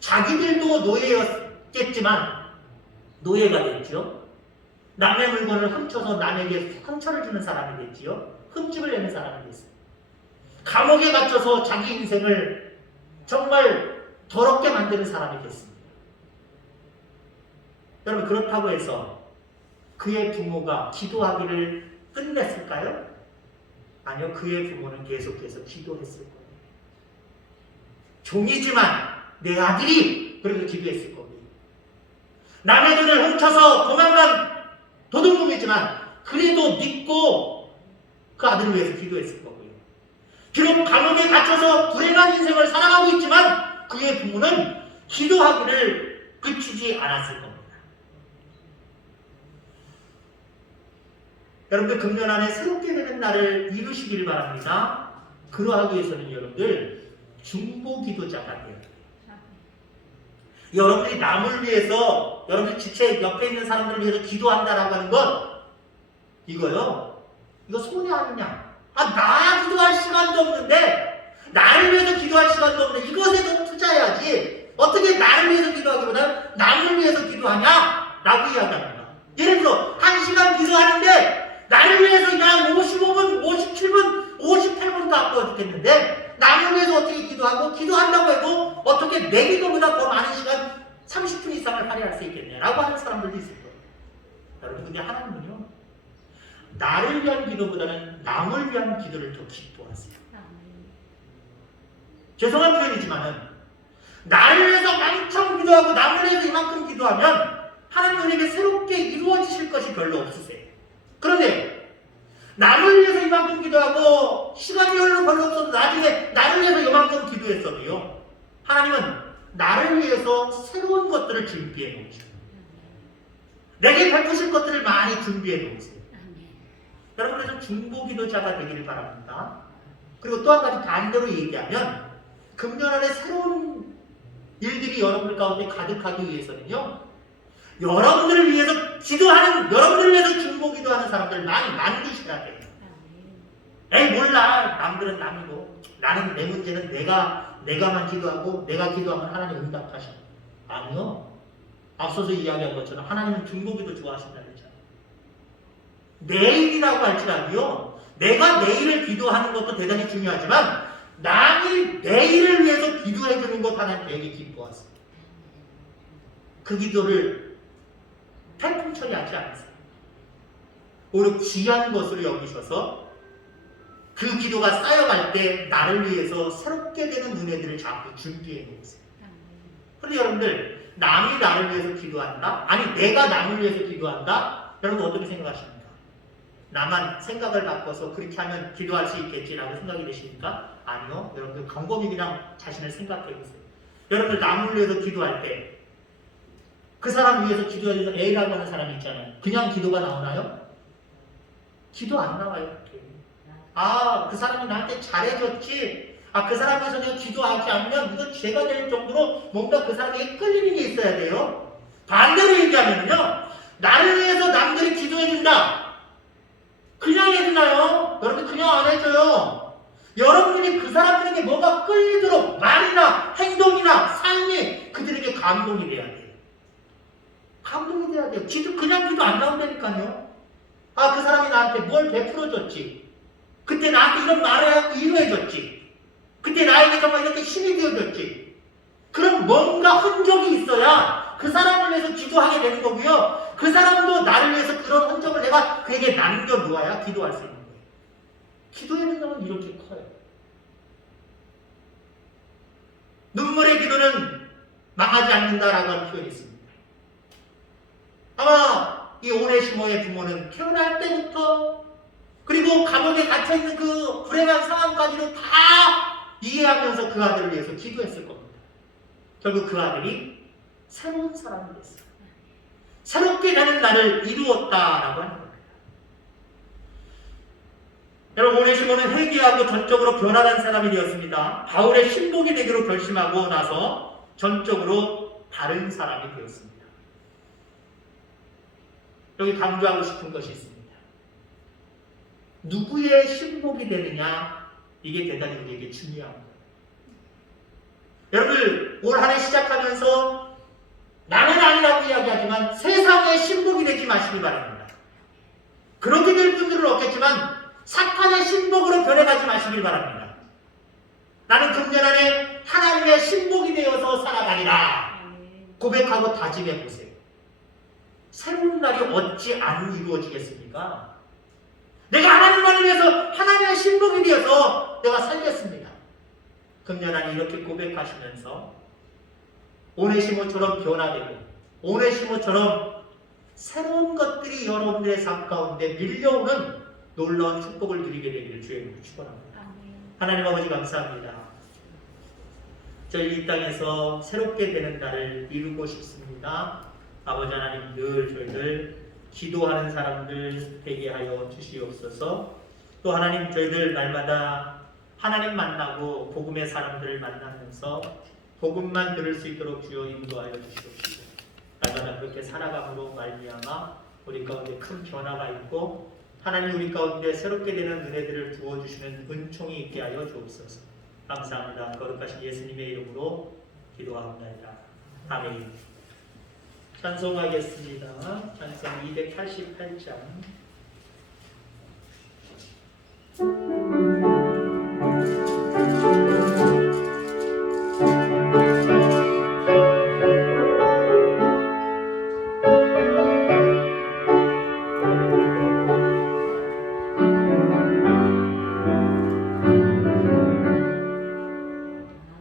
자기들도 노예였겠지만 노예가 됐죠. 남의 물건을 훔쳐서 남에게 상처를 주는 사람이 됐지요. 흠집을 내는 사람이 됐어요. 감옥에 갇혀서 자기 인생을 정말 더럽게 만드는 사람이 됐습니다. 여러분, 그렇다고 해서 그의 부모가 기도하기를 끝냈을까요? 아니요, 그의 부모는 계속해서 기도했을 거예요. 종이지만 내 아들이 그래도 기도했을 겁니다. 남의 돈을 훔쳐서 도망간 도둑놈이지만 그래도 믿고 그 아들을 위해서 기도했을 거고요. 비록 감옥에 갇혀서 불행한 인생을 살아가고 있지만 그의 부모는 기도하기를 그치지 않았을 겁니다. 여러분들 금년 안에 새롭게 되는 날을 이루시길 바랍니다. 그러하기 위해서는 여러분들 중보기도자가 되어야 돼요. 여러분들이 남을 위해서, 여러분들 지체 옆에 있는 사람들을 위해서 기도한다라고 하는 건 이거요. 이거 손해 아니냐? 나 기도할 시간도 없는데, 나를 위해서 기도할 시간도 없는데 이것에 더 투자해야지. 어떻게 나를 위해서 기도하기보다는 남을 위해서 기도하냐? 라고 이야기합니다. 예를 들어 1시간 기도하는데 나를 위해서 그냥 55분, 57분, 58분도 아까워 죽겠는데 남을 위해서 어떻게 기도하고, 기도한다고 해도 어떻게 내 기도보다 더 많은 시간 30분 이상을 할애할 수 있겠네 라고 하는 사람들도 있을 거예요. 여러분, 근데 하나님은요, 나를 위한 기도보다는 남을 위한 기도를 더 기뻐하세요. 죄송한 표현이지만은 나를 위해서 만큼 기도하고 남을 위해서 이만큼 기도하면 하나님 우리에게 새롭게 이루어지실 것이 별로 없으세요. 그런데 남을 위해서 이만큼 기도하고 시간이 별로 없어도 나중에 나를 위해서 이만큼 기도했어도요, 하나님은 나를 위해서 새로운 것들을 준비해 놓으셔요. 내게 베푸실 것들을 많이 준비해 놓으세요. 여러분, 그래서 중보기도자가 되기를 바랍니다. 그리고 또 한 가지 반대로 얘기하면 금년 안에 새로운 일들이 여러분들 가운데 가득하기 위해서는요, 여러분들을 위해서 기도하는, 여러분들을 위해서 중보기도하는 사람들을 많이 만드셔야 돼요. 에이 몰라, 남들은 남이고 나는, 내 문제는 내가만 기도하고 내가 기도하면 하나님 응답하셔. 아니요. 앞서서 이야기한 것처럼 하나님은 중보기도 좋아하신다 그랬잖아요. 내일이라고 할지라도요, 내가 내일을 기도하는 것도 대단히 중요하지만 남이 내일을 위해서 기도해 주는 것 하나님 되게 기뻐하세요. 그 기도를 태풍 처리하지 않으세요. 오히려 귀한 것으로 여기셔서 그 기도가 쌓여갈 때 나를 위해서 새롭게 되는 은혜들을 자꾸 준비해 놓으세요. 그런데 여러분들, 남이 나를 위해서 기도한다? 아니, 내가 남을 위해서 기도한다? 여러분 어떻게 생각하십니까? 나만 생각을 바꿔서 그렇게 하면 기도할 수 있겠지라고 생각이 되십니까? 아니요. 여러분들 곰곰이 그냥 자신을 생각해 보세요. 여러분들 남을 위해서 기도할 때 그 사람 위해서 기도해야 되는 A라고 하는 사람이 있잖아요. 그냥 기도가 나오나요? 기도 안 나와요. 그 사람이 나한테 잘해줬지. 그 사람 위해서 내가 기도하지 않으면 이거 죄가 될 정도로 뭔가 그 사람에게 끌리는 게 있어야 돼요. 반대로 얘기하면요, 나를 위해서 남들이 기도해준다. 그냥 해주나요? 여러분, 그냥 안 해줘요. 여러분들이 그 사람들에게 뭐가 끌리도록 말이나 행동이나 삶이 그들에게 감동이 돼야 돼요. 감동이 돼야 돼요. 그냥 기도 안 나온다니까요. 그 사람이 나한테 뭘 베풀어줬지. 그때 나한테 이런 말을 하고 위로해줬지. 그때 나에게 정말 이렇게 힘이 되어줬지. 그럼 뭔가 흔적이 있어야 그 사람을 위해서 기도하게 되는 거고요. 그 사람도 나를 위해서 그런 흔적을 내가 그에게 남겨놓아야 기도할 수 있는 거예요. 기도의 능력은 이렇게 커요. 눈물의 기도는 망하지 않는다라고 하는 표현이 있습니다. 아마 이 오네시모의 부모는 태어날 때부터 그리고 감옥에 갇혀있는 그 불행한 상황까지도 다 이해하면서 그 아들을 위해서 기도했을 겁니다. 결국 그 아들이 새로운 사람이 됐어요. 새롭게 되는 날을 이루었다라고 하는 겁니다. 여러분, 오네시모는 회개하고 전적으로 변화한 사람이 되었습니다. 바울의 신복이 되기로 결심하고 나서 전적으로 다른 사람이 되었습니다. 여기 강조하고 싶은 것이 있습니다. 누구의 신복이 되느냐, 이게 대단히 우리에게 중요한 거예요. 여러분들, 올 한 해 시작하면서 나는 아니라고 이야기하지만 세상의 신복이 되지 마시기 바랍니다. 그렇게 될 분들은 없겠지만 사탄의 신복으로 변해가지 마시길 바랍니다. 나는 금년 안에 하나님의 신복이 되어서 살아가리라 고백하고 다짐해 보세요. 새로운 날이 어찌 안 이루어지겠습니까? 내가 하나님만을 위해서 하나님의 신복이 되어서 내가 살겠습니다. 금년 안에 이렇게 고백하시면서 오네시모처럼 변화되고 오네시모처럼 새로운 것들이 여러분들의 삶 가운데 밀려오는 놀라운 축복을 누리게 되기를 주의 이름으로 축원합니다. 하나님 아버지 감사합니다. 저희 이 땅에서 새롭게 되는 날을 이루고 싶습니다. 아버지 하나님, 늘 저희들 기도하는 사람들 되게 하여 주시옵소서. 또 하나님, 저희들 날마다 하나님 만나고 복음의 사람들을 만나면서 복음만 들을 수 있도록 주여 인도하여 주시옵시고, 날마다 그렇게 살아감으로 말미암아 우리 가운데 큰 변화가 있고 하나님 우리 가운데 새롭게 되는 은혜들을 부어주시는 은총이 있게 하여 주옵소서. 감사합니다. 거룩하신 예수님의 이름으로 기도합니다. 아멘. 찬송하겠습니다. 찬송 288장.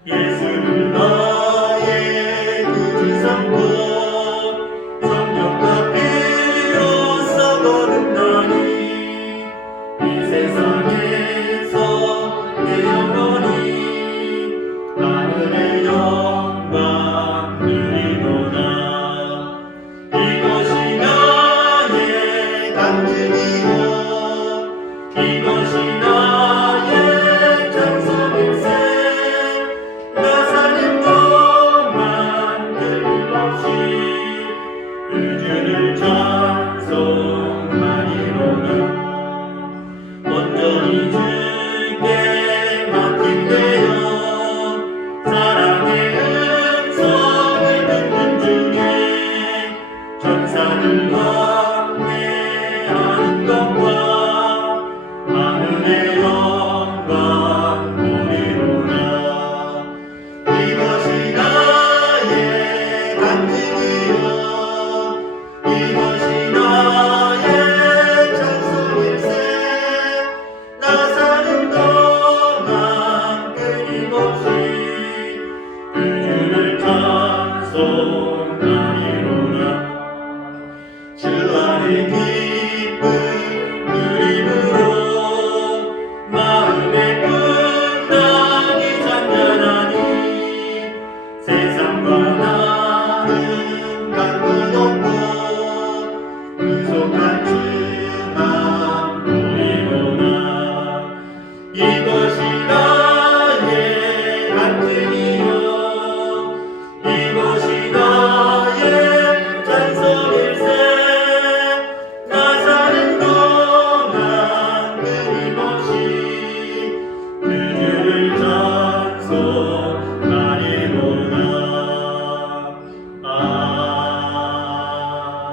예수를 나의 구주 삼고 성령과 피로써 거듭나니 이 세상에서 내 영혼이 하늘의 영광 누리도다. 이것이 나의 간증이요 이것이 나의 찬송일세. 나 사는 동안 끊임없이 주를 찬송하리로다. 온전히 주께 맡긴대요. 사랑의 음성을 듣는 중에 천사들 왕래하는 것과 하늘의 영광 보리로다. 이것이 나의 간증이요 이것이 나의 찬송일세. 나 사는 동안 끊임없이 그 주를 찬송하리로다. 주 안에 기쁨 누림으로 마음의 풍랑이 잔잔하니 세상과 나는 간건 없고 구속한 주만 보이노라. 이것이 나의 간증이요 이것이 나의 찬송일세. 나 사는 동안 끊임없이 그 주를 찬송하리로다.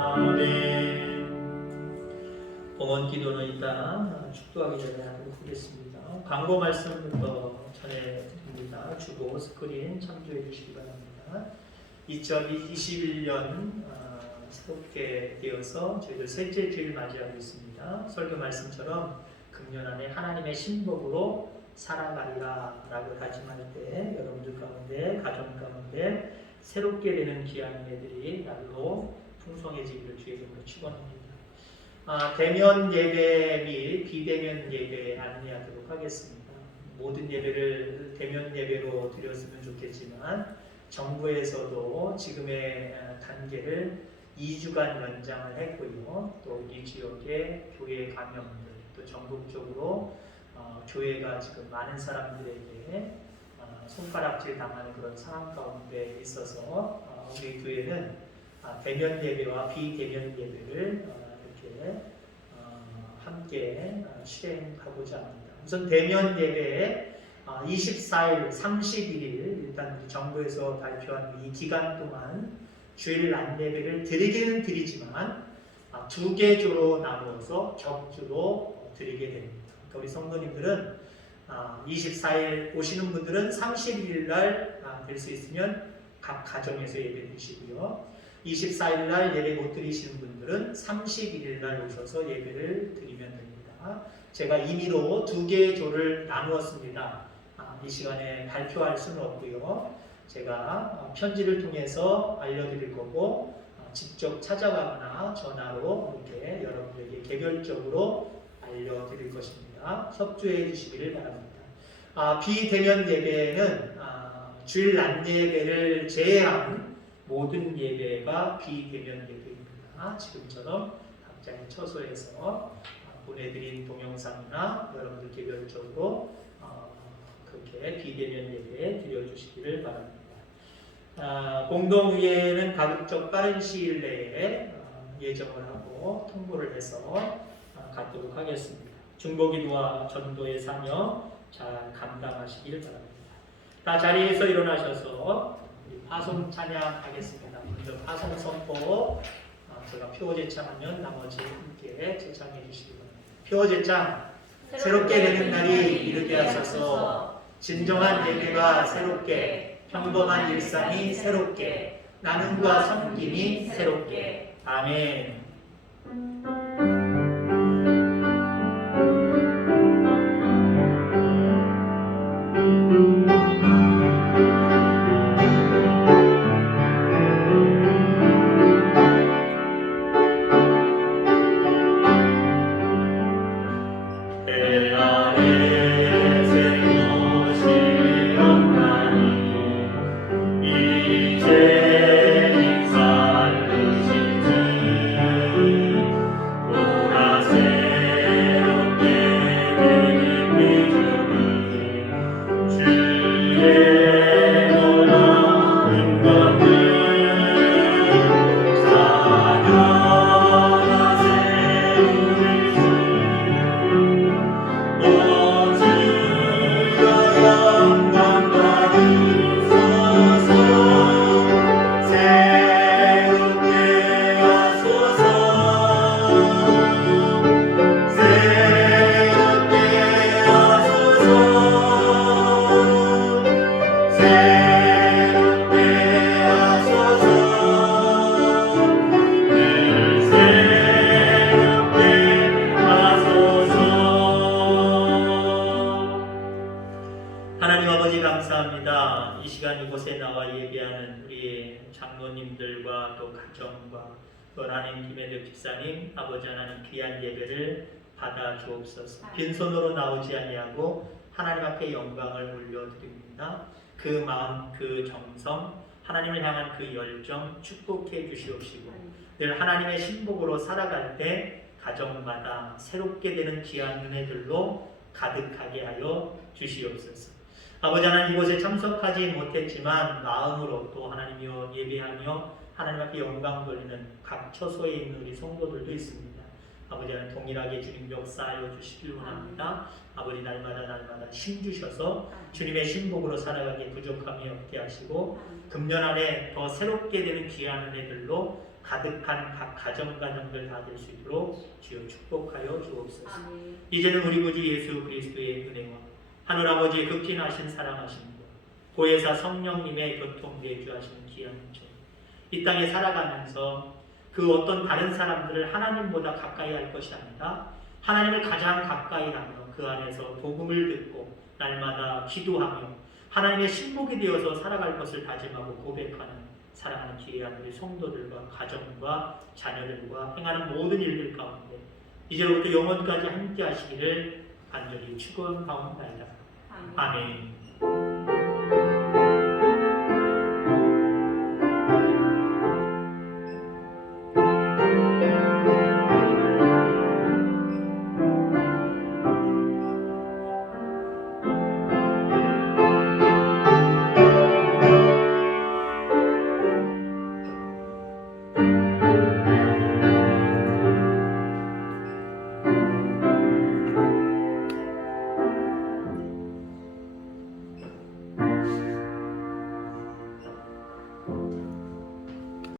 아멘. 봉헌 기도는 이따 축도하기 전에 하도록 하겠습니다. 광고 말씀부터 전해드립니다. 주보 스크린 참조해 주시기 바랍니다. 2021년 새롭게 되어서 저희들 셋째 주일 맞이하고 있습니다. 설교 말씀처럼 금년 안에 하나님의 신복으로 살아가리라 라고 다짐할 때 여러분들 가운데 가정 가운데 새롭게 되는 귀한 은혜들이 날로 풍성해지기를 주의 이름으로 축원합니다. 대면 예배 및 비대면 예배 안내하도록 하겠습니다. 모든 예배를 대면 예배로 드렸으면 좋겠지만 정부에서도 지금의 단계를 2주간 연장을 했고요. 또 우리 지역의 교회 감염들, 또 전국적으로 교회가 지금 많은 사람들에게 손가락질 당하는 그런 상황 가운데 있어서 우리 교회는 대면 예배와 비대면 예배를 이렇게 함께 실행하고자 합니다. 우선 대면 예배에 24일, 31일 일단 정부에서 발표한 이 기간 동안 주일 안예배를 드리기는 드리지만 두 개조로 나누어서 격주로 드리게 됩니다. 그러니까 우리 성도님들은 24일 오시는 분들은 31일 날 될 수 있으면 각 가정에서 예배 드리시고요. 24일 날 예배 못 드리시는 분들은 31일 날 오셔서 예배를 드리면 됩니다. 제가 임의로 두 개의 조를 나누었습니다. 이 시간에 발표할 수는 없고요. 제가 편지를 통해서 알려드릴 거고 직접 찾아가거나 전화로 이렇게 여러분들에게 개별적으로 알려드릴 것입니다. 협조해 주시기를 바랍니다. 비대면 예배는 주일 안예배를 제외한 모든 예배가 비대면 예배입니다. 지금처럼 각자의 처소에서 보내드린 동영상이나 여러분들 개별적으로 그렇게 비대면 예배 드려주시기를 바랍니다. 공동의회는 가급적 빠른 시일 내에 예정을 하고 통보를 해서 갖도록 하겠습니다. 중보기도와 전도의 사명 잘 감당하시길 바랍니다. 다 자리에서 일어나셔서 우리 파송 찬양하겠습니다. 먼저 파송 선포 제가 표 제창하면 나머지 함께 제창해 주시기 바랍니다. 표 제창 새롭게 되는 날이 이르게 하소서. 진정한 예배가 새롭게, 평범한 일상이 새롭게, 나눔과 섬김이 새롭게. 아멘. 하나님 아버지 감사합니다. 이 시간 이곳에 나와 예배하는 우리의 장로님들과 또 가정과 또 하나님 김혜덕 집사님 아버지 하나님 귀한 예배를 받아 주옵소서. 빈손으로 나오지 아니하고 하나님 앞에 영광을 올려드립니다. 그 마음 그 정성 하나님을 향한 그 열정 축복해 주시옵시고 늘 하나님의 신복으로 살아갈 때 가정마다 새롭게 되는 귀한 은혜들로 가득하게 하여 주시옵소서. 아버지 하나님 이곳에 참석하지 못했지만 마음으로 또 하나님이여 예배하며 하나님 앞에 영광 돌리는 각 처소에 있는 우리 성도들도 있습니다. 아버지 하나님 동일하게 주님 역사하여 주시길 원합니다. 아버지 날마다 힘 주셔서 주님의 신복으로 살아가기 부족함이 없게 하시고 금년 안에 더 새롭게 되는 귀한 은혜들로 가득한 각 가정들 다 될 수 있도록 주여 축복하여 주옵소서. 이제는 우리 구주 예수 그리스도의 은혜와 하늘아버지의 극진하신 사랑하신 분, 보혜사 성령님의 교통내주하시는 귀한 은총, 이 땅에 살아가면서 그 어떤 다른 사람들을 하나님보다 가까이 할 것이 아니라 하나님을 가장 가까이 하며 그 안에서 복음을 듣고 날마다 기도하며 하나님의 신복이 되어서 살아갈 것을 다짐하고 고백하는 사랑하는 귀한 우리 성도들과 가정과 자녀들과 행하는 모든 일들 가운데 이제로부터 영원까지 함께 하시기를 간절히 축원하옵나이다. 아멘.